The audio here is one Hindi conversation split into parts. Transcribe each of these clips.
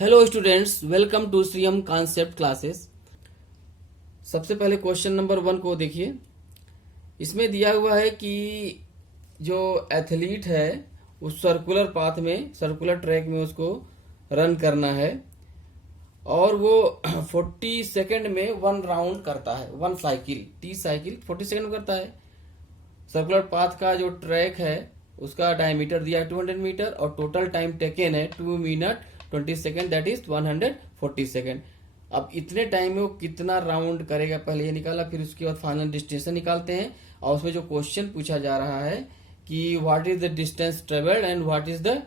Hello students, welcome to Shreeyam concept classes. सबसे पहले क्वेश्चन नंबर 1 को देखिए। इसमें दिया हुआ है कि जो एथलीट है उस सर्कुलर पाथ में, सर्कुलर ट्रैक में उसको रन करना है और वो 40 सेकेंड में 1 राउंड करता है, 1 साइकिल, टी साइकिल 40 सेकेंड में करता है। सर्कुलर पाथ का जो ट्रैक है उसका डायमीटर दिया है 200 मीटर और टोटल टाइम टेकन है 2 minute 20 second, that is 140 second. अब इतने टाइम में वो कितना राउंड करेगा, पहले ये निकाला, फिर उसके बाद फाइनल डिस्टेंस निकालते हैं। और उसमें जो क्वेश्चन पूछा जा रहा है कि what is the distance travelled and what is the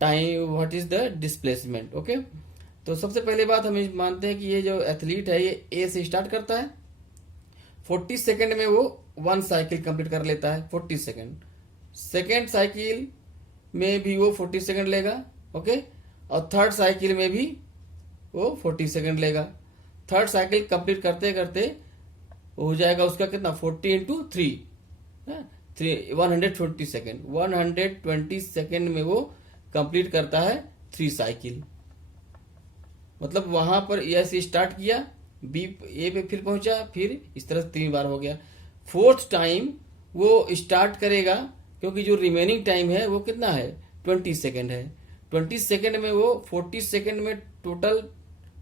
time, what is the displacement. Okay, तो सबसे पहले बात हम मानते हैं कि ये जो एथलीट है ये ए से स्टार्ट करता है, 40 सेकेंड में वो 1 साइकिल कंप्लीट कर लेता है, 40 सेकेंड। सेकेंड साइकिल में भी वो 40 सेकेंड लेगा, ओके, और थर्ड साइकिल में भी वो 40 सेकेंड लेगा। थर्ड साइकिल कंप्लीट करते करते हो जाएगा उसका कितना, 40 इंटू 3, 120 सेकेंड। 120 सेकेंड में वो कंप्लीट करता है 3 साइकिल। मतलब वहां पर ए से स्टार्ट किया, बी ए पे फिर पहुंचा, फिर इस तरह 3 बार हो गया। फोर्थ टाइम वो स्टार्ट करेगा, क्योंकि जो रिमेनिंग टाइम है वो कितना है, 20 सेकेंड है। 20 सेकेंड में वो 40 सेकेंड में टोटल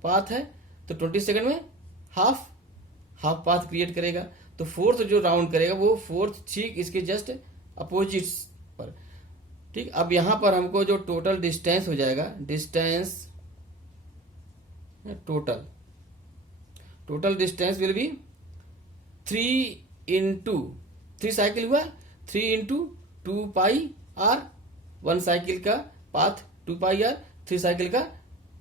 पाथ है, तो 20 सेकेंड में हाफ पाथ क्रिएट करेगा। तो फोर्थ जो राउंड करेगा वो फोर्थ ठीक इसके जस्ट अपोजिट पर। ठीक, अब यहां पर हमको जो टोटल डिस्टेंस हो जाएगा, distance total distance will be 3 into 3 cycle हुआ, 3 इंटू 2 पाई आर, 1 साइकिल का पाथ 2 पाई आर, 3 साइकिल का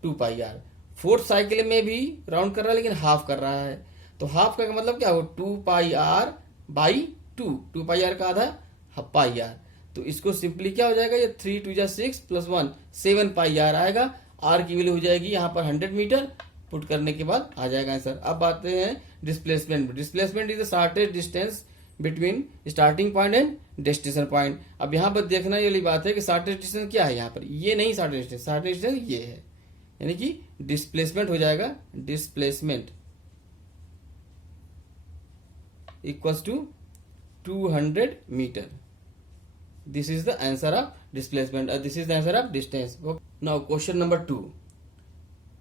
2 पाई आर। फोर्थ साइकिल में भी राउंड कर रहा है लेकिन हाफ कर रहा है, तो हाफ का मतलब क्या हो, 2 पाई आर बाई 2 पाई आर का आधा पाई आर। तो इसको सिंपली क्या हो जाएगा, ये 3 2 जा 6 प्लस 1 7 पाई आर आएगा। आर की वैल्यू हो जाएगी यहाँ पर 100 मीटर, पुट करने के बाद आ जाएगा आंसर। अब आते हैं displacement. Displacement is the shortest distance between starting point and destination point. अब यहाँ पर देखना ये वाली बात है कि शॉर्टेस्ट डिस्टेंस क्या है, यहाँ पर ये नहीं शॉर्टेस्ट डिस्टेंस, शॉर्टेस्ट डिस्टेंस ये है, यानी कि डिस्प्लेसमेंट हो जाएगा, displacement equals to 200 metre. This is the answer of displacement, this is the answer of distance. Now question number 2।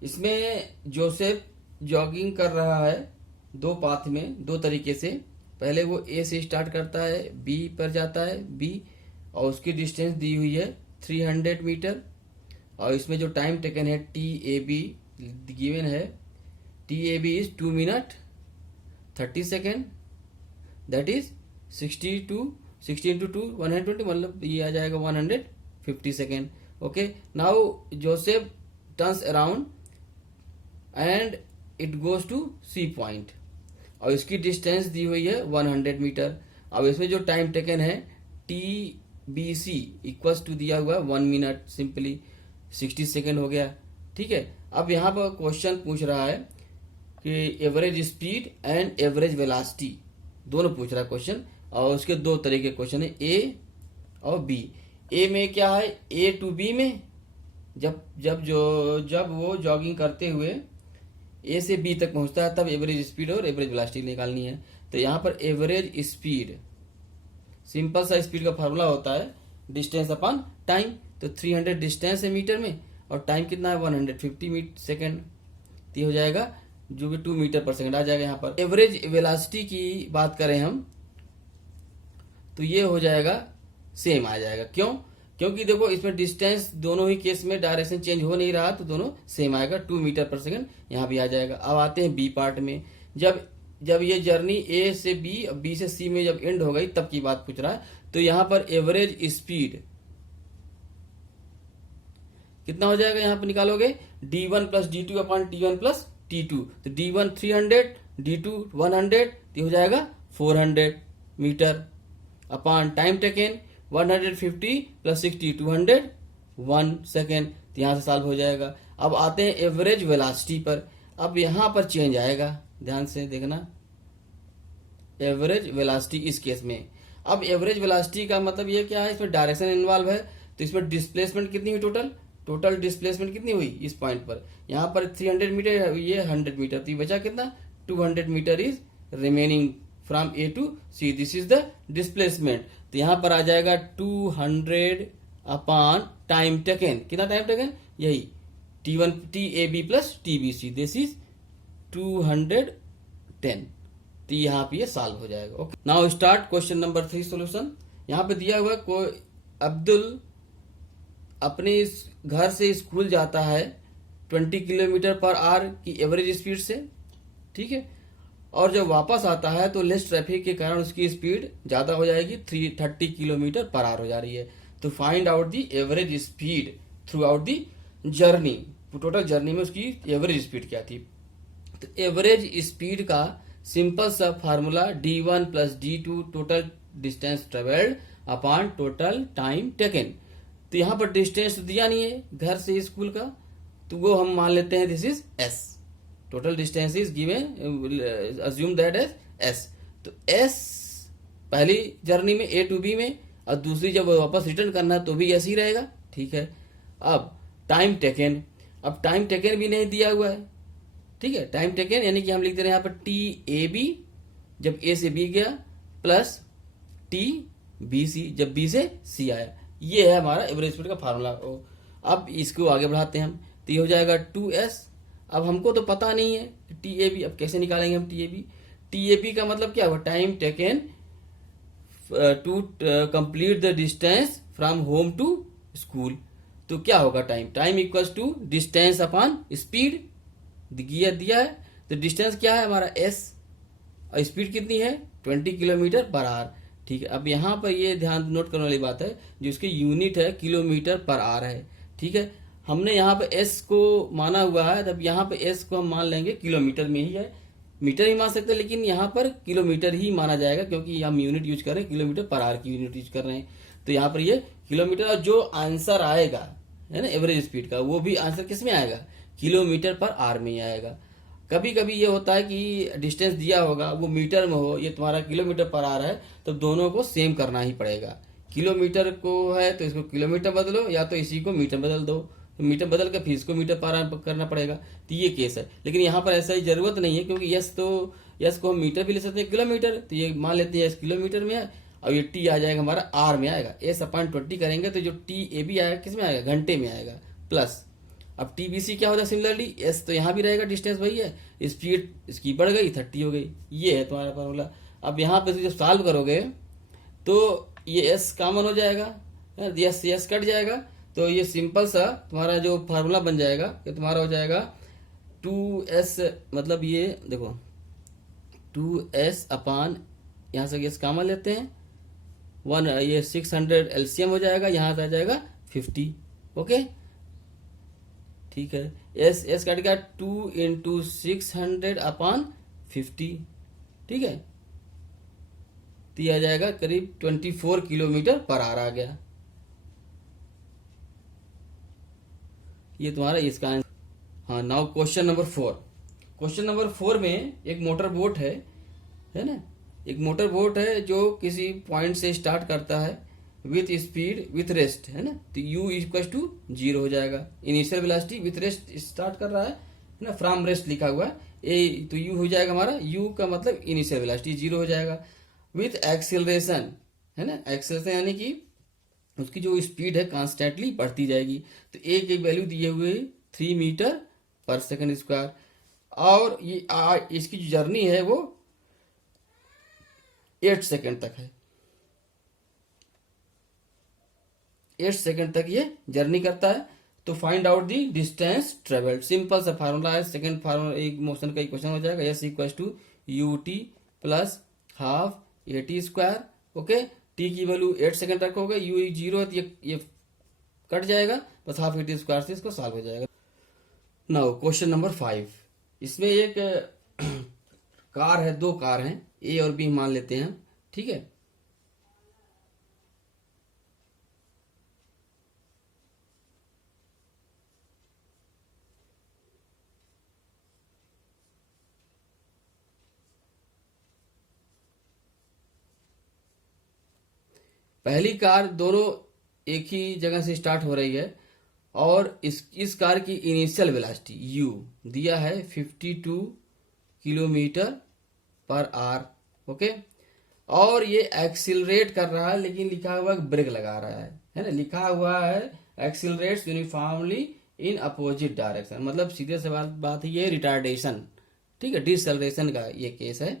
इसमें जोसेफ जॉगिंग कर रहा है 2 पाथ में, 2 तरीके से। पहले वो ए से स्टार्ट करता है, बी पर जाता है, बी, और उसकी डिस्टेंस दी हुई है 300 मीटर। और इसमें जो टाइम टेकन है टी ए बी गिवन है, T A B is 2 minute 30 second, that is 60 into 2 120, मतलब ये आ जाएगा 150 second. Okay, now Joseph turns around and it goes to C point, और इसकी डिस्टेंस दी हुई है 100 मीटर। अब इसमें जो टाइम टेकन है T B C equals to दिया हुआ है 1 मिनट, सिंपली 60 सेकेंड हो गया। ठीक है, अब यहाँ पर क्वेश्चन पूछ रहा है कि average speed and average velocity दोनों पूछ रहा है क्वेश्चन, और उसके 2 तरीके क्वेश्चन है, ए और बी। ए में क्या है, ए टू बी में जब वो जॉगिंग करते हुए ए से बी तक पहुंचता है तब एवरेज स्पीड और एवरेज वेलोसिटी निकालनी है। तो यहाँ पर एवरेज स्पीड, सिंपल सा स्पीड का फार्मूला होता है डिस्टेंस अपॉन टाइम। तो 300 डिस्टेंस है मीटर में और टाइम कितना है 150 सेकेंड, तो ये हो जाएगा जो भी 2 मीटर पर सेकेंड आ जाएगा। यहाँ पर एवरेज वेलोसिटी की बात करें हम तो ये हो जाएगा सेम आ जाएगा। क्यों, क्योंकि देखो इसमें डिस्टेंस दोनों ही केस में डायरेक्शन चेंज हो नहीं रहा, तो दोनों सेम आएगा, 2 मीटर पर सेकेंड यहाँ भी आ जाएगा। अब आते हैं बी पार्ट में। जब ये जर्नी ए से बी, बी से सी में जब एंड हो गई तब की बात पूछ रहा है। तो यहाँ पर एवरेज स्पीड कितना हो जाएगा, यहाँ पर निकालोगे d1 plus d2 upon t1 plus t2। तो d1 300, d2 100, तो हो जाएगा 400 metre upon time taken 150 plus 60 200, 1 second, तो यहाँ से सॉल्व हो जाएगा। अब आते हैं एवरेज वेलोसिटी पर। अब यहाँ पर चेंज आएगा, ध्यान से देखना, एवरेज वेलोसिटी इस केस में। अब एवरेज वेलोसिटी का मतलब ये क्या है, इसमें डायरेक्शन इन्वॉल्व है, तो इसमें डिस्प्लेसमेंट कितनी हुई टोटल टोटल डिस्प्लेसमेंट कितनी हुई इस पॉइंट पर, यहाँ पर 300 मीटर, ये 100 मीटर, तो ये बचा कितना, 200 metre is remaining from A to C, this is the displacement. तो यहाँ पर आ जाएगा 200 अपॉन टाइम टेकन, कितना टाइम टेकन, यही T1 TAB plus TBC, this is 210। तो यहाँ पे ये सॉल्व हो जाएगा। Okay, now start question number 3 solution. यहाँ पे दिया हुआ कोई अब्दुल अपने घर से स्कूल जाता है 20 किलोमीटर पर आवर की एवरेज स्पीड से, ठीक है, और जब वापस आता है तो लेस ट्रैफिक के कारण उसकी स्पीड ज्यादा हो जाएगी, 330 किलोमीटर पर आवर हो जा रही है। तो find out the average speed through out the journey, total journey में उसकी एवरेज स्पीड क्या थी। तो एवरेज स्पीड का सिंपल सा formula d1 plus d2 total distance travelled upon total time taken. तो यहाँ पर डिस्टेंस दिया नहीं है घर से स्कूल का, तो वो हम मान लेते हैं this is s, total distance is given, assume that as s। तो s पहली जर्नी में a टू b में, और दूसरी जब वापस रिटर्न करना है तो भी ऐसे ही रहेगा, ठीक है। अब टाइम टेकन, अब टाइम टेकन भी नहीं दिया हुआ है, ठीक है। टाइम टेकन यानी कि हम लिखते रहे यहाँ पर TAB जब A से B गया प्लस TBC जब B से C आया, ये है हमारा एवरेज स्पीड का फार्मूला। अब इसको आगे बढ़ाते हैं हम, तो ये हो जाएगा 2S। अब हमको तो पता नहीं है TAB, अब कैसे निकालेंगे हम TAB का मतलब क्या हुआ, time taken to complete the distance from home to school. तो क्या होगा, time equals to distance upon speed, दिया है। तो डिस्टेंस क्या है हमारा s, और स्पीड कितनी है 20 किलोमीटर पर आवर, ठीक है। अब यहाँ पर ये ध्यान नोट करने वाली बात है, जो इसकी यूनिट है किलोमीटर पर आवर है, ठीक है। हमने यहाँ पे s को माना हुआ है, तब यहाँ पे s को हम मान लेंगे किलोमीटर में ही है, मीटर ही मान सकते हैं, लेकिन यहाँ पर किलोमीटर ही माना जाएगा क्योंकि हम यूनिट यूज कर रहे हैं, किलोमीटर पर आवर की यूनिट यूज कर रहे हैं। तो यहाँ पर ये किलोमीटर, और जो आंसर आएगा है ना एवरेज स्पीड का, वो भी आंसर किस में आएगा, किलोमीटर पर आवर में ही आएगा। कभी कभी ये होता है कि डिस्टेंस दिया होगा वो मीटर में हो, ये तुम्हारा किलोमीटर पर आवर है, तो दोनों को सेम करना ही पड़ेगा। किलोमीटर को है तो इसको किलोमीटर बदलो, या तो इसी को मीटर बदल दो, तो मीटर बदल के फिर इसको मीटर पर आवर करना पड़ेगा। तो ये केस है, लेकिन यहाँ पर ऐसा ही जरूरत नहीं है, क्योंकि यस को हम मीटर भी ले सकते हैं किलोमीटर, तो ये मान लेते हैं यस किलोमीटर में है, और ये टी आ जाएगा हमारा आर में आएगा, s/20 करेंगे तो जो TAB आएगा किस में आएगा, घंटे में आएगा, प्लस अब TBC क्या होता है सिमिलरली, s तो यहाँ भी रहेगा, डिस्टेंस वही है, स्पीड इसकी बढ़ गई 30 हो गई, ये है तुम्हारा फार्मूला। अब यहाँ पे जब सॉल्व करोगे तो ये s कॉमन हो जाएगा, यस कट जाएगा, तो ये सिंपल सा तुम्हारा जो फार्मूला बन जाएगा कि तुम्हारा हो जाएगा 2s, मतलब ये देखो 2s अपॉन, यहाँ से यस कॉमन लेते हैं 1, ये 600 LCM हो जाएगा, यहाँ से आ जाएगा 50, ओके ठीक है। एस कट गया 2 इंटू 600 अपॉन 50, ठीक है, तो आ जाएगा करीब 24 किलोमीटर पर आवर आ गया, ये तुम्हारा इसका आंसर। हाँ, now question number 4। Question number 4 में एक मोटर बोट है ना, एक मोटर बोट है जो किसी पॉइंट से स्टार्ट करता है विथ स्पीड विथ रेस्ट, है ना, तो u इक्वल टू 0 हो जाएगा। Initial velocity with rest start कर रहा है ना, फ्रॉम रेस्ट लिखा हुआ है, ए तो u हो जाएगा हमारा, u का मतलब इनिशियल वेलोसिटी 0 हो जाएगा। विथ एक्सेलरेशन, है ना, एक्सेलरेशन यानी कि उसकी जो स्पीड है कॉन्स्टेंटली बढ़ती जाएगी, तो a की वैल्यू दिए हुए 3 मीटर पर सेकंड स्क्वायर, और ये इसकी जो जर्नी है वो 8 सेकंड तक है, 8 सेकंड तक ये जर्नी करता है। तो find out the distance travelled, simple सा फार्मूला है, सेकंड फार्मूला एक मोशन का इक्वेशन हो जाएगा, S equal to ut plus half AT square, okay. T की वैल्यू 8 सेकंड तक हो गई, u 0 है तो ये कट जाएगा, बस हाफ AT स्क्वायर से इसको सॉल्व हो जाएगा। नाउ क्वेश्चन नंबर 5, इसमें एक कार है, 2 कार हैं, ए और बी मान लेते हैं, ठीक है। पहली कार दोनों एक ही जगह से स्टार्ट हो रही है, और इस कार की इनिशियल वेलोसिटी u दिया है 52 किलोमीटर पर आवर, ओके। और ये एक्सिलरेट कर रहा है, लेकिन लिखा हुआ है ब्रेक लगा रहा है ना, लिखा हुआ है एक्सिलरेट्स यूनिफॉर्मली इन अपोजिट डायरेक्शन, मतलब सीधे से बात है ये रिटार्डेशन, ठीक है, डिसएक्सेलरेशन का ये केस है।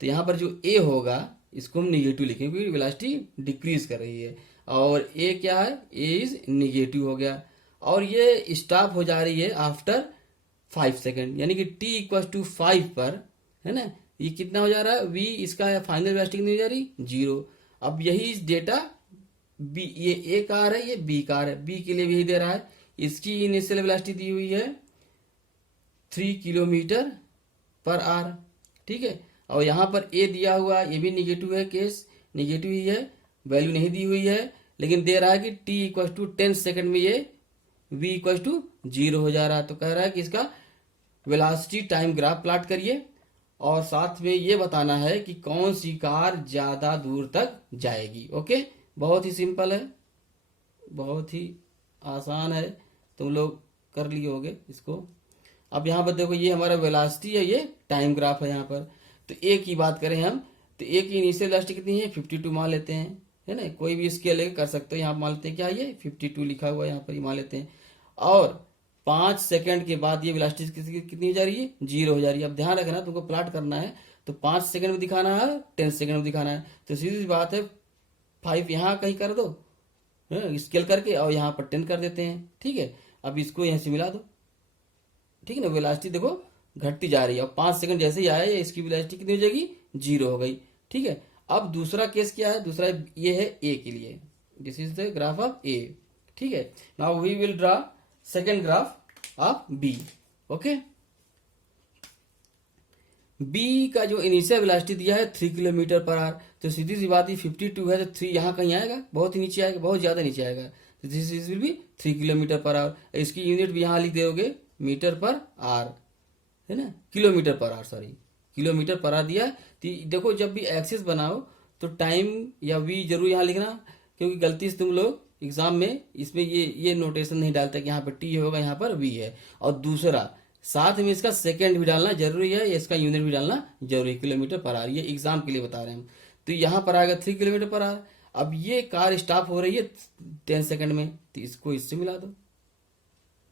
तो यहाँ पर जो ए होगा इसको हम निगेटिव लिखेंगे क्योंकि वेलोसिटी डिक्रीज कर रही है, और ए क्या है, ए इज निगेटिव हो गया, और ये स्टॉप हो जा रही है आफ्टर 5 सेकेंड, यानी कि t इक्वल टू 5 पर, है ना, ये कितना हो जा रहा है, v इसका फाइनल वेलोसिटी कितनी हो जा रही, 0। अब यही डेटा b, ये a कार है, ये b कार है, b के लिए भी यही दे रहा है, इसकी इनिशियल वेलोसिटी दी हुई है 3 किलोमीटर पर आवर, ठीक है। और यहाँ पर a दिया हुआ, ये भी निगेटिव है, केस निगेटिव ही है, वैल्यू नहीं दी हुई है, लेकिन दे रहा है कि t इक्वल टू 10 सेकेंड में ये v इक्वल टू 0 हो जा रहा है। तो कह रहा है कि इसका वेलोसिटी टाइम ग्राफ प्लॉट करिए, और साथ में ये बताना है कि कौन सी कार ज्यादा दूर तक जाएगी, ओके। बहुत ही सिंपल है, बहुत ही आसान है, तुम लोग कर लिए होगे इसको। अब यहाँ पर देखो ये हमारा वेलोसिटी है, ये टाइम ग्राफ है यहाँ पर। तो ए की बात करें हम, तो ए की इनिशियल वेलोसिटी कितनी है, 52 मान लेते हैं, है ना, कोई भी स्केल लेकर कर सकते हो। यहाँ मान लेते हैं क्या, ये 52 लिखा हुआ है यहाँ पर, ये मान लेते हैं। और 5 सेकंड के बाद ये वेलोसिटी कितनी हो जा रही है, 0 हो जा रही है। अब ध्यान रखना, तुमको प्लॉट करना है तो 5 सेकंड में दिखाना है, 10 सेकंड में दिखाना है। तो सीधी सी बात है 5 यहाँ कहीं कर दो स्केल करके, और यहाँ पर 10 कर देते हैं, ठीक है। अब इसको यहाँ से मिला दो, ठीक है ना, वेलोसिटी देखो घटती जा रही है, और 5 सेकंड जैसे ही आए इसकी वेलोसिटी कितनी हो जाएगी, 0 हो गई, ठीक है। अब दूसरा केस क्या है, दूसरा ये है ए के लिए, this is the graph of A, ठीक है। Now we will draw second graph of B, okay. B का जो इनिशियल वेलोसिटी दिया है 3 किलोमीटर पर आवर, तो सीधी सी बात है 52 है तो 3 यहाँ कहीं आएगा, बहुत ही नीचे आएगा, बहुत ज्यादा नीचे आएगा, तो this is will be 3 kilometre per hour. इसकी यूनिट भी यहाँ लिख दोगे मीटर पर आवर, है ना, kilometre per hour, sorry kilometre per hour दिया। तो देखो जब भी एक्सिस बनाओ तो टाइम या वी जरूर यहाँ लिखना, क्योंकि गलती से तुम लोग एग्जाम में इसमें ये नोटेशन नहीं डालते कि यहाँ पर टी होगा, यहाँ पर वी है। और दूसरा साथ में इसका सेकंड भी डालना जरूरी है, इसका यूनिट भी डालना जरूरी है, किलोमीटर पर आवर, ये एग्जाम के लिए बता रहे हैं हम। तो यहाँ पर आएगा 3 किलोमीटर पर आवर। अब ये कार स्टॉप हो रही है 10 सेकंड में, तो इसको इससे मिला दो,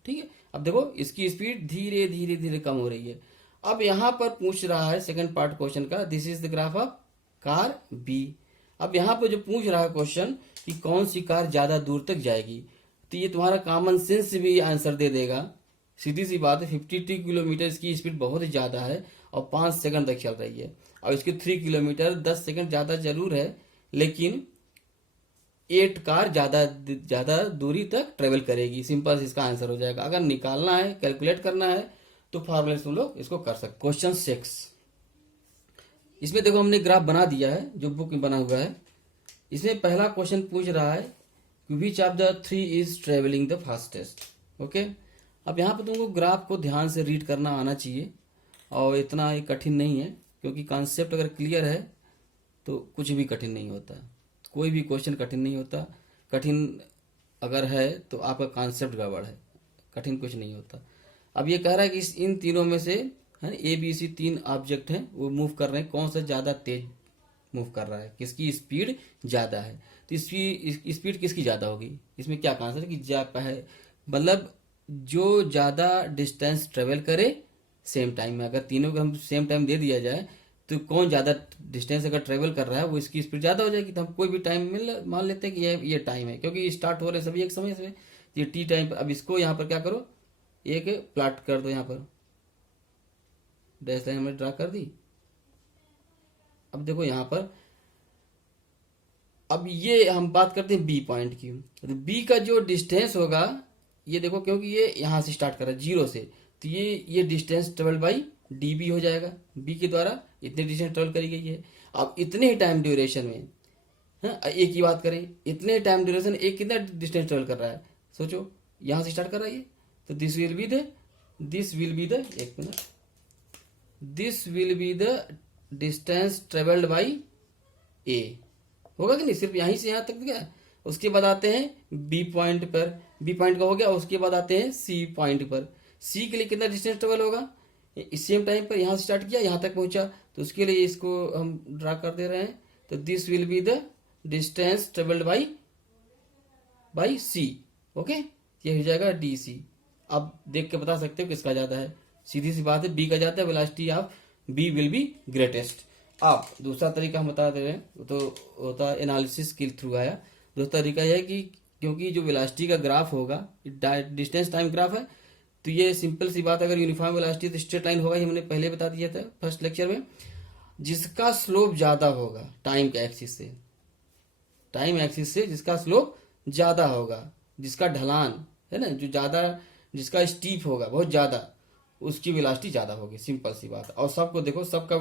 ठीक है। अब देखो इसकी स्पीड धीरे धीरे धीरे कम हो रही है। अब यहाँ पर पूछ रहा है सेकंड पार्ट क्वेश्चन का, this is the graph of car B. अब यहाँ पर जो पूछ रहा है क्वेश्चन कि कौन सी कार ज्यादा दूर तक जाएगी, तो ये तुम्हारा कॉमन सेंस भी आंसर दे देगा। सीधी सी बात है 52 किलोमीटर इसकी स्पीड बहुत ही ज्यादा है और 5 सेकंड तक चल रही है, और इसकी 3 किलोमीटर 10 सेकंड ज्यादा जरूर है, लेकिन 8 कार ज्यादा दूरी तक ट्रेवल करेगी। सिंपल इसका आंसर हो जाएगा। अगर निकालना है, कैलकुलेट करना है, तो फॉर्मूले तुम लोग इसको कर सकते। क्वेश्चन 6, इसमें देखो हमने ग्राफ बना दिया है जो बुक में बना हुआ है। इसमें पहला क्वेश्चन पूछ रहा है which of the 3 is travelling the fastest, okay. अब यहाँ पर तुमको ग्राफ को ध्यान से रीड करना आना चाहिए, और इतना ये कठिन नहीं है, क्योंकि कॉन्सेप्ट अगर क्लियर है तो कुछ भी कठिन नहीं होता, कोई भी क्वेश्चन कठिन नहीं होता। कठिन अगर है तो आपका कॉन्सेप्ट गड़बड़ है, कठिन कुछ नहीं होता। अब ये कह रहा है कि इन तीनों में से है ए बी सी 3 ऑब्जेक्ट हैं, वो मूव कर रहे हैं, कौन सा ज्यादा तेज मूव कर रहा है, किसकी स्पीड ज्यादा है। तो स्पीड किसकी ज्यादा होगी, इसमें क्या आंसर है कि मतलब जो ज्यादा डिस्टेंस ट्रेवल करे सेम टाइम में। अगर तीनों को हम सेम टाइम दे दिया जाए तो कौन ज्यादा डिस्टेंस अगर ट्रेवल कर रहा है वो इसकी स्पीड ज्यादा हो जाएगी। तो हम कोई भी टाइम मान लेते हैं कि ये टाइम है, क्योंकि स्टार्ट हो रहे सभी एक समय से, ये टी टाइम पर। अब इसको यहाँ पर क्या करो, एक प्लॉट कर दो, यहाँ पर डैश लाइन हमने ड्रा कर दी। अब देखो यहाँ पर, अब ये हम बात करते हैं बी पॉइंट की, तो बी का जो डिस्टेंस होगा, ये देखो क्योंकि ये यहां से स्टार्ट कर रहा है 0 से, तो ये distance travel by D B हो जाएगा। बी के द्वारा इतने डिस्टेंस ट्रेवल करी गई है। अब इतने ही टाइम ड्यूरेशन में, हाँ, एक की बात करें, इतने टाइम ड्यूरेशन एक कितना डिस्टेंस ट्रेवल कर रहा है, सोचो यहां से स्टार्ट कर रहा है ये, तो दिस विल बी द एक मिनट, this will be the distance travelled by A, होगा कि नहीं, सिर्फ यहीं से यहां तक गया, उसके बाद आते हैं बी पॉइंट पर, बी पॉइंट का हो गया, उसके बाद आते हैं सी पॉइंट पर। सी के लिए कितना डिस्टेंस ट्रेवल होगा, इस सेम टाइम पर यहाँ से स्टार्ट किया यहाँ तक पहुंचा, तो उसके लिए इसको हम ड्रा कर दे रहे हैं। तो this will be the distance travelled by C. Okay, ये हो जाएगा डी सी। अब देख के बता सकते हो किसका ज्यादा है, सीधी सी बात है बी का ज्यादा है, velocity of B will be greatest. अब दूसरा तरीका हम बता दे रहे हैं, तो होता है एनालिसिस के थ्रू आया। दूसरा तरीका यह है कि क्योंकि जो वेलोसिटी का ग्राफ होगा डिस्टेंस टाइम ग्राफ है, तो ये सिंपल सी बात, अगर यूनिफॉर्म वेलोसिटी तो स्ट्रेट लाइन होगा, ये हमने पहले बता दिया था फर्स्ट लेक्चर में। जिसका स्लोप ज्यादा होगा टाइम के एक्सिस से, टाइम एक्सिस से जिसका स्लोप ज्यादा होगा, जिसका ढलान है ना जो ज्यादा, जिसका स्टीप होगा बहुत ज्यादा, उसकी वेलोसिटी ज्यादा होगी, सिंपल सी बात। और सबको देखो सबका,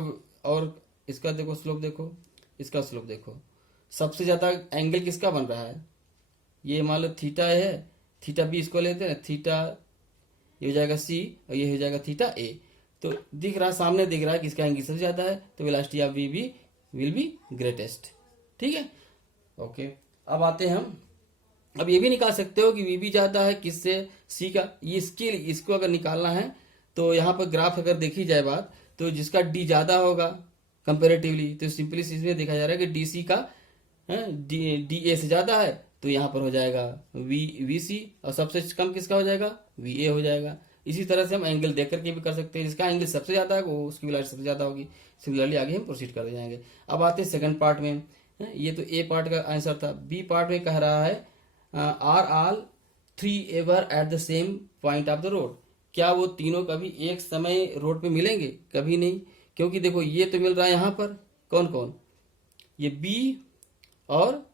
और इसका देखो स्लोप देखो, इसका स्लोप देखो, सबसे ज्यादा एंगल किसका बन रहा है, ये मान लो थीटा है, थीटा बी इसको लेते हैं, थीटा ये हो जाएगा सी और ये हो जाएगा थीटा ए। तो दिख रहा है सामने, दिख रहा है किसका एंगल सबसे ज्यादा है, तो velocity of V B will be greatest. ठीक है, ओके। अब आते हैं हम, अब ये भी निकाल सकते हो कि वी बी ज्यादा है किससे, सी का। ये इसको अगर निकालना है तो यहाँ पर ग्राफ अगर देखी जाए बात, तो जिसका डी ज्यादा होगा कंपेरेटिवली, तो सिंपली इसमें देखा जा रहा है कि डी सी का डी ए से ज्यादा है, तो यहाँ पर हो जाएगा वी सी, और सबसे कम किसका हो जाएगा, वी ए हो जाएगा। इसी तरह से हम एंगल देख करके भी कर सकते हैं, जिसका एंगल सबसे ज्यादा है वो उसकी वेलोसिटी सबसे ज्यादा होगी। सिमिलरली आगे हम प्रोसीड कर जाएंगे। अब आते हैं सेकंड पार्ट में, ये तो ए पार्ट का आंसर था। बी पार्ट में कह रहा है are all three ever at the same point of the road, क्या वो तीनों कभी एक समय रोड पे मिलेंगे, कभी नहीं। क्योंकि देखो ये तो मिल रहा है यहाँ पर, कौन कौन, ये बी और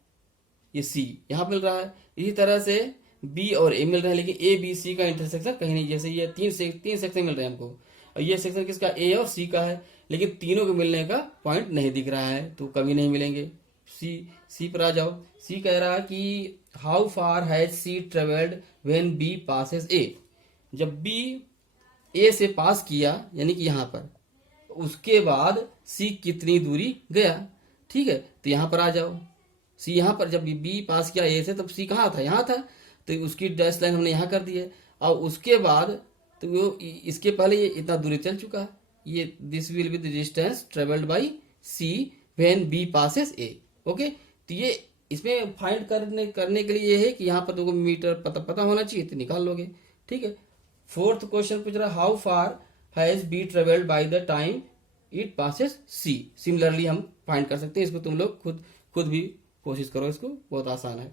ये सी यहाँ मिल रहा है, इसी तरह से बी और ए मिल रहा है, लेकिन ए बी सी का इंटरसेक्शन कहीं नहीं। जैसे ये तीन सेक्शन मिल रहे हैं हमको, और ये सेक्शन किसका, ए और सी का है, लेकिन तीनों को मिलने का पॉइंट नहीं दिख रहा है, तो कभी नहीं मिलेंगे। सी पर आ जाओ। सी कह रहा है कि how far has C travelled when B passes A, जब बी ए से पास किया यानी कि यहाँ पर, उसके बाद सी कितनी दूरी गया। ठीक है, तो यहाँ पर आ जाओ। सी यहाँ पर जब बी पास किया ए से, तब सी कहाँ था, यहाँ था, तो उसकी डैश लाइन हमने यहाँ कर दी है। और उसके बाद तो वो इसके पहले ये इतना दूरी चल चुका है, ये this will be the distance travelled by C when B passes A. Okay, तो ये इसमें फाइंड करने के लिए ये है कि यहाँ पर तुमको मीटर पता होना चाहिए, तो निकाल लोगे। ठीक है, फोर्थ क्वेश्चन पूछ रहा है how far has B travelled by the time it passes C. Similarly हम फाइंड कर सकते हैं, इसको तुम लोग खुद भी कोशिश करो, इसको बहुत आसान है।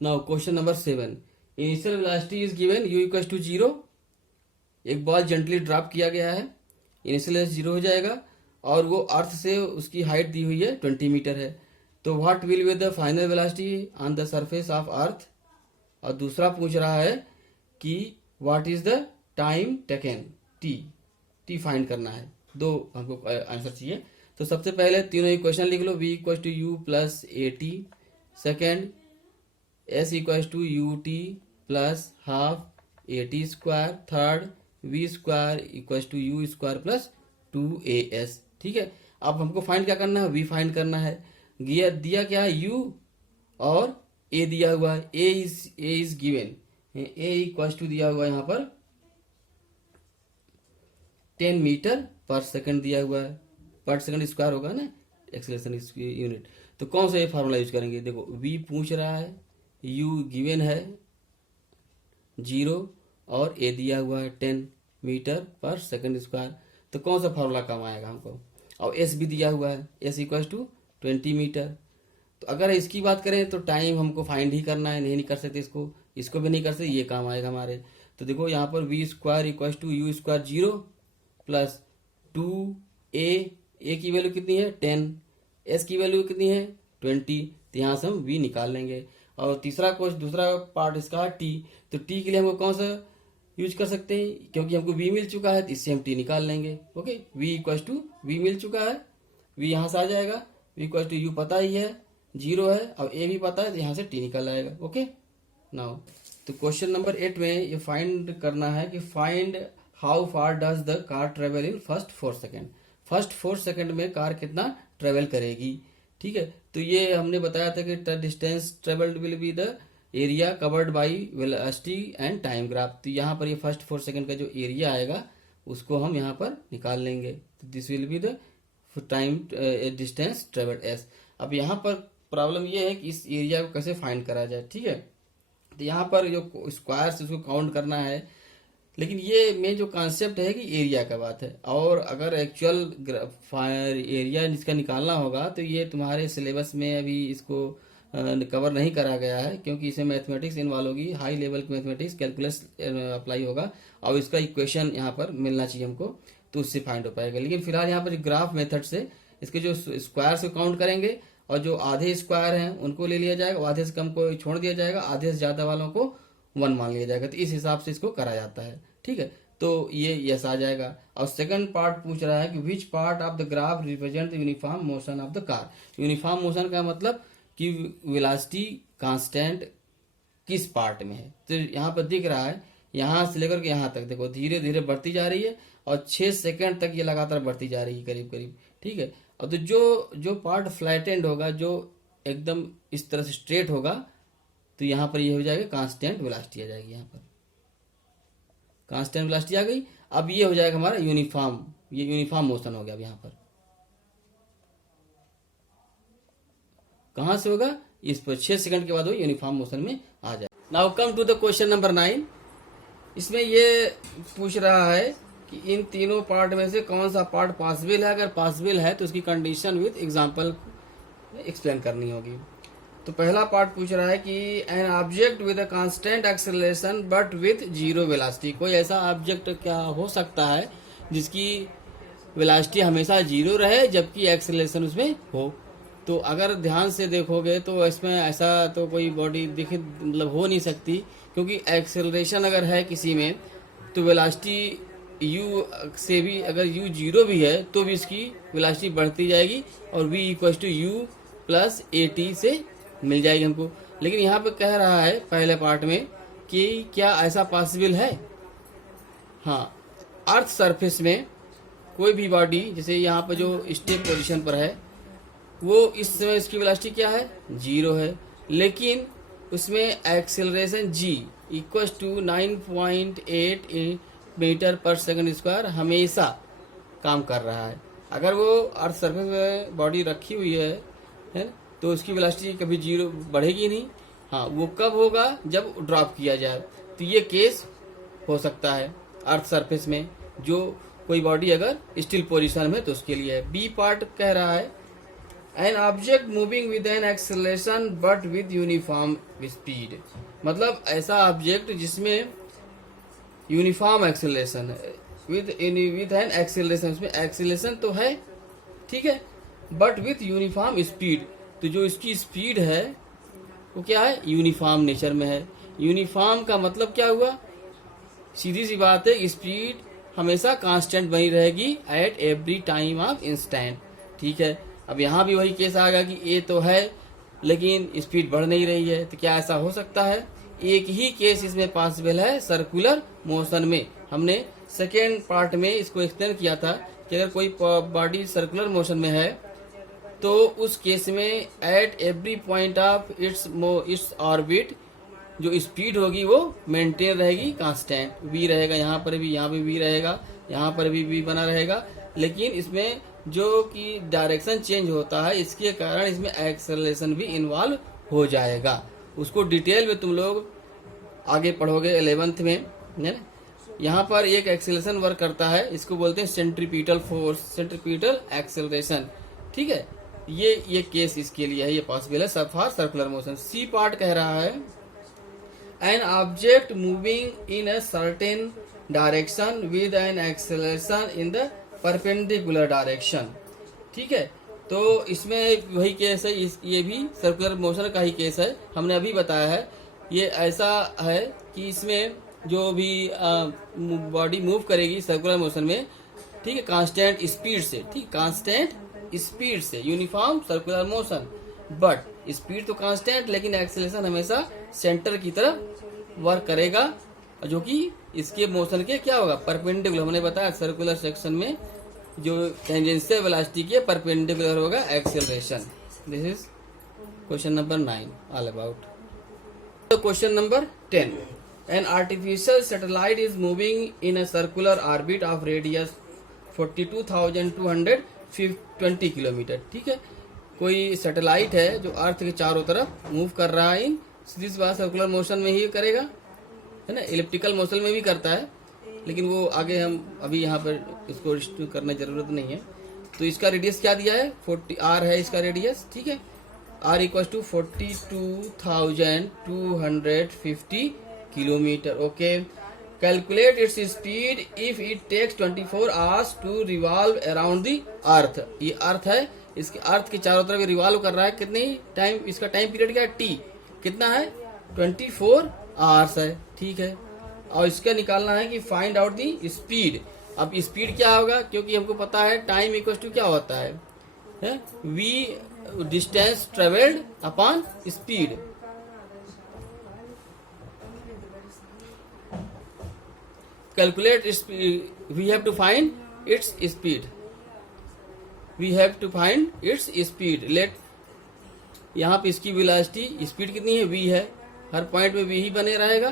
Now question number 7, initial velocity is given u equal to 0, एक बॉल जेंटली ड्रॉप किया गया है, इनिशियल वेलोसिटी 0 हो जाएगा, और वो अर्थ से उसकी हाइट दी हुई है 20 मीटर है। तो what will be the final velocity on the surface of earth. और दूसरा पूछ रहा है कि what is the time taken, T find करना है। दो हमको आंसर चाहिए। तो सबसे पहले तीनों इक्वेशन लिख लो, v equal to u plus a t, second s equal to u t plus half a t square, third v square equal to u square plus 2as। ठीक है, अब हमको फाइंड क्या करना है, v फाइंड करना है। दिया क्या है, u और a दिया हुआ है, a is given, a equal to दिया हुआ है यहाँ पर 10 मीटर पर सेकंड दिया हुआ है, पर सेकंड स्क्वायर होगा ना एक्सेलरेशन यूनिट। तो कौन सा ये फार्मूला यूज करेंगे, देखो v पूछ रहा है, u गिवन है 0 और a दिया हुआ है 10 मीटर पर सेकंड स्क्वायर, तो कौन सा फार्मूला काम आएगा हमको। और s भी दिया हुआ है, s इक्वल टू 20 मीटर। तो अगर इसकी बात करें तो टाइम हमको फाइंड ही करना है, नहीं कर सकते इसको भी नहीं कर सकते, ये काम आएगा हमारे। तो देखो यहाँ पर v square equal to u square 0 plus 2a की वैल्यू कितनी है 10, s की वैल्यू कितनी है 20, तो यहाँ से हम v निकाल लेंगे। और दूसरा पार्ट इसका है t, तो t के लिए हमको कौन सा यूज कर सकते हैं, क्योंकि हमको v मिल चुका है तो इससे हम t निकाल लेंगे। Okay, v equal to v मिल चुका है, v यहाँ से आ जाएगा, v इक्वल टू यू पता ही है 0 है, और a भी पता है, तो यहाँ से t निकल आएगा। ओके, नाउ तो क्वेश्चन नंबर 8 में ये फाइंड करना है कि find how far does the car travel in first 4 second. First 4 second में कार कितना ट्रेवल करेगी। ठीक है, तो ये हमने बताया था कि distance travelled will be the area covered by velocity and time graph. तो यहाँ पर ये फर्स्ट 4 सेकंड का जो एरिया आएगा उसको हम यहाँ पर निकाल लेंगे। तो this will be the time distance travelled S. अब यहाँ पर प्रॉब्लम ये है कि इस एरिया को कैसे फाइंड करा जाए। ठीक है, तो यहाँ पर जो स्क्वायर से उसको काउंट करना है, लेकिन ये मेन जो कॉन्सेप्ट है कि एरिया का बात है, और अगर एक्चुअल एरिया इसका निकालना होगा तो ये तुम्हारे सिलेबस में अभी इसको कवर नहीं करा गया है, क्योंकि इसमें मैथमेटिक्स इन्वॉल्व होगी, हाई लेवल की मैथमेटिक्स कैलकुलस अप्लाई होगा, और इसका इक्वेशन यहाँ पर मिलना चाहिए हमको, तो उससे फाइंड हो पाएगा। लेकिन फिलहाल यहाँ पर ग्राफ मेथड से इसके जो स्क्वायर से काउंट करेंगे, और जो आधे स्क्वायर हैं उनको ले लिया जाएगा, आधे से कम को छोड़ दिया जाएगा, आधे से ज़्यादा वालों को 1 मान लिया जाएगा। तो इस हिसाब से इसको करा जाता है। ठीक है, तो ये यस आ जाएगा। और सेकंड पार्ट पूछ रहा है कि which part of the graph represent the uniform motion of the car. Uniform motion का मतलब कि वेलोसिटी कांस्टेंट किस पार्ट में है। तो यहाँ पर दिख रहा है, यहाँ से लेकर के यहाँ तक देखो धीरे धीरे बढ़ती जा रही है, और 6 सेकंड तक ये लगातार बढ़ती जा रही है करीब करीब। ठीक है, और तो जो पार्ट फ्लैटेंड होगा, जो एकदम इस तरह से स्ट्रेट होगा, तो यहाँ पर ये हो जाएगा कांस्टेंट वेलोसिटी आ जाएगी। यहाँ पर कांस्टेंट वेलोसिटी आ गई। अब ये हो जाएगा हमारा यूनिफॉर्म, ये यूनिफॉर्म मोशन हो गया। अब यहाँ पर कहाँ से होगा, इस पर 6 सेकंड के बाद वो यूनिफॉर्म मोशन में आ जाए। Now come to the question number 9। इसमें ये पूछ रहा है कि इन तीनों पार्ट में से कौन सा पार्ट पॉसिबल है। अगर पॉसिबल है तो उसकी कंडीशन विद एग्जांपल एक्सप्लेन करनी होगी। तो पहला पार्ट पूछ रहा है कि an object with a constant acceleration but with zero velocity. कोई ऐसा ऑब्जेक्ट क्या हो सकता है जिसकी वेलोसिटी हमेशा जीरो रहे जबकि एक्सेलरेशन उसमें हो। तो अगर ध्यान से देखोगे तो इसमें ऐसा तो कोई बॉडी दिखे मतलब हो नहीं सकती, क्योंकि एक्सेलरेशन अगर है किसी में तो वेलोसिटी u से भी, अगर u जीरो भी है तो भी इसकी वेलोसिटी बढ़ती जाएगी, और v equals to u plus at से मिल जाएगी हमको। लेकिन यहाँ पे कह रहा है पहले पार्ट में कि क्या ऐसा पॉसिबल है। हाँ, अर्थ सरफेस में कोई भी बॉडी, जैसे यहाँ पर जो स्टेप पोजीशन पर है, वो इस समय इसकी वेलोसिटी क्या है, जीरो है, लेकिन उसमें acceleration g equals to 9.8 metre per second square हमेशा काम कर रहा है। अगर वो अर्थ सरफेस में बॉडी रखी हुई है तो उसकी वेलोसिटी कभी जीरो बढ़ेगी नहीं। हाँ, वो कब होगा, जब ड्रॉप किया जाए। तो ये केस हो सकता है अर्थ सरफेस में, जो कोई बॉडी अगर स्टिल पोजीशन में, तो उसके लिए। बी पार्ट कह रहा है an object moving with an acceleration but with uniform speed. मतलब ऐसा ऑब्जेक्ट जिसमें यूनिफॉर्म एक्सेलरेशन है, विद एन एक्सेलरेशन, उसमें एक्सेलरेशन तो है, ठीक है, बट विथ यूनिफॉर्म स्पीड। तो जो इसकी स्पीड है वो क्या है, यूनिफॉर्म नेचर में है। यूनिफॉर्म का मतलब क्या हुआ, सीधी सी बात है, स्पीड हमेशा कांस्टेंट बनी रहेगी at every time of instant. ठीक है, अब यहाँ भी वही केस आएगा कि ए तो है लेकिन स्पीड बढ़ नहीं रही है। तो क्या ऐसा हो सकता है, एक ही केस इसमें पॉसिबल है, सर्कुलर मोशन में। हमने सेकेंड पार्ट में इसको एक्सप्लेन किया था कि अगर कोई बॉडी सर्कुलर मोशन में है तो उस केस में at every point of its orbit जो स्पीड होगी वो मेंटेन रहेगी, कांस्टेंट v रहेगा। यहाँ पर भी v रहेगा, यहाँ पर भी v बना रहेगा, लेकिन इसमें जो कि डायरेक्शन चेंज होता है इसके कारण इसमें एक्सेलरेशन भी इन्वॉल्व हो जाएगा। उसको डिटेल में तुम लोग आगे पढ़ोगे 11th में, है ना। यहाँ पर एक एक्सेलरेशन वर्क करता है, इसको बोलते हैं सेंट्रीपिटल फोर्स, सेंट्रीपिटल एक्सेलरेशन। ठीक है, ये केस इसके लिए है, ये पॉसिबल है for circular motion. C part कह रहा है an object moving in a certain direction with an acceleration in the perpendicular direction. ठीक है, तो इसमें वही केस है, ये भी सर्कुलर मोशन का ही केस है, हमने अभी बताया है। ये ऐसा है कि इसमें जो भी बॉडी मूव करेगी सर्कुलर मोशन में, ठीक है, कांस्टेंट स्पीड से, ठीक, कांस्टेंट स्पीड से, uniform circular motion, but speed तो कांस्टेंट लेकिन एक्सेलरेशन हमेशा सेंटर की तरफ वर्क करेगा, जो कि इसके मोशन के क्या होगा, परपेंडिकुलर। हमने बताया सर्कुलर सेक्शन में जो टेंजेंशियल वेलोसिटी के परपेंडिकुलर होगा acceleration. This is question number 9 all about. So question number 10. An artificial satellite is moving in a circular orbit of radius 42,220 kilometre. ठीक है, कोई सैटेलाइट है जो अर्थ के चारों तरफ मूव कर रहा है इन सीधी बात सर्कुलर मोशन में ही करेगा, है ना. इलिप्टिकल मोशन में भी करता है, लेकिन वो आगे हम अभी यहाँ पर इसको रिस्ट्रिक्ट करने की जरूरत नहीं है. तो इसका रेडियस क्या दिया है, 40 r है इसका रेडियस. ठीक है, r equal to 42,250 kilometre. Okay, calculate its speed if it takes 24 hours to revolve around the earth. ये अर्थ है, इसके अर्थ के चारों तरफ रिवॉल्व कर रहा है. कितनी टाइम, इसका टाइम पीरियड क्या है, t कितना है, 24 आवर्स है. ठीक है, और इसका निकालना है कि फाइंड आउट दी स्पीड. अब स्पीड क्या होगा, क्योंकि हमको पता है टाइम इक्वल टू क्या होता है, v distance travelled upon speed. Calculate we have to find its speed. We have to find its speed. Let यहाँ पे इसकी वेलोसिटी स्पीड कितनी है, v है. हर पॉइंट में v ही बने रहेगा.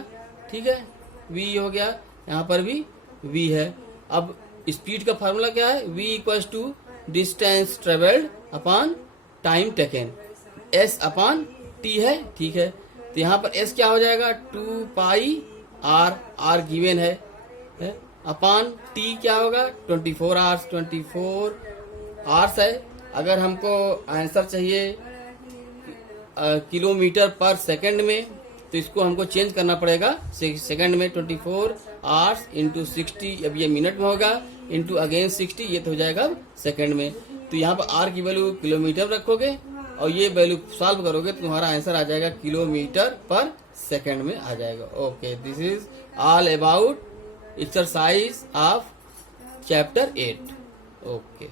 ठीक है, v हो गया, यहाँ पर भी v है. अब स्पीड का फार्मूला क्या है, v equals to distance travelled upon time taken, s upon t है. ठीक है, तो यहाँ पर s क्या हो जाएगा, 2 पाई r गिवन है, अपॉन t क्या होगा, 24 आवर्स. 24 आवर्स है. अगर हमको आंसर चाहिए किलोमीटर पर सेकंड में, तो इसको हमको चेंज करना पड़ेगा सेकंड में. 24 आवर्स इंटू 60, अब ये मिनट में होगा, इंटू अगेन 60, ये तो हो जाएगा सेकंड में. तो यहाँ पर r की वैल्यू किलोमीटर रखोगे और ये वैल्यू सॉल्व करोगे तो तुम्हारा आंसर आ जाएगा किलोमीटर पर सेकंड में आ जाएगा. Okay, this is all about exercise of chapter 8. Okay.